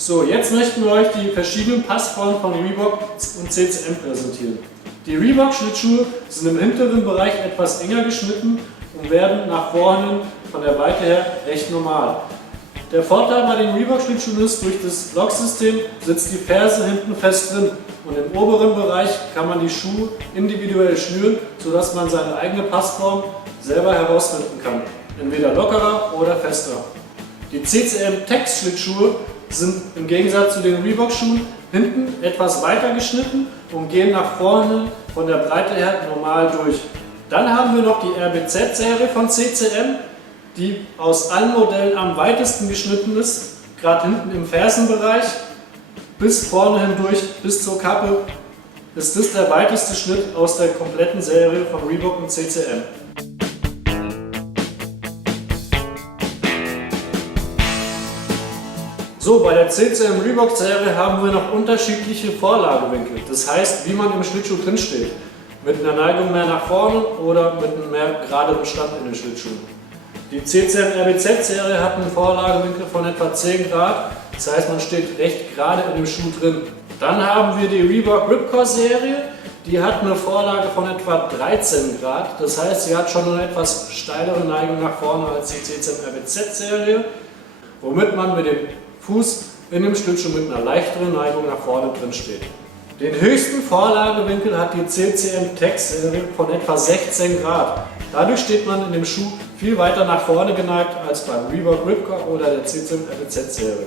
So, jetzt möchten wir euch die verschiedenen Passformen von Reebok und CCM präsentieren. Die Reebok-Schlittschuhe sind im hinteren Bereich etwas enger geschnitten und werden nach vorne von der Weite her recht normal. Der Vorteil bei den Reebok-Schlittschuhen ist, durch das Locksystem sitzt die Ferse hinten fest drin und im oberen Bereich kann man die Schuhe individuell schnüren, sodass man seine eigene Passform selber herausfinden kann, entweder lockerer oder fester. Die CCM Tex Schlittschuhe sind im Gegensatz zu den Reebok-Schuhen hinten etwas weiter geschnitten und gehen nach vorne von der Breite her normal durch. Dann haben wir noch die RBZ-Serie von CCM, die aus allen Modellen am weitesten geschnitten ist, gerade hinten im Fersenbereich bis vorne hindurch, bis zur Kappe, ist das der weiteste Schnitt aus der kompletten Serie von Reebok und CCM. So, bei der CCM Reebok Serie haben wir noch unterschiedliche Vorlagewinkel, das heißt, wie man im Schlittschuh drin steht. Mit einer Neigung mehr nach vorne oder mit einem mehr geraderen Stand in den Schlittschuhen. Die CCM RBZ Serie hat einen Vorlagewinkel von etwa 10 Grad, das heißt, man steht recht gerade in dem Schuh drin. Dann haben wir die Reebok Ripcore Serie, die hat eine Vorlage von etwa 13 Grad, das heißt, sie hat schon eine etwas steilere Neigung nach vorne als die CCM RBZ Serie, womit man mit dem Fuß in dem Schlittschuh mit einer leichteren Neigung nach vorne drin steht. Den höchsten Vorlagewinkel hat die CCM Tex Serie von etwa 16 Grad. Dadurch steht man in dem Schuh viel weiter nach vorne geneigt als beim Reebok Ripcore oder der CCM RBZ Serie.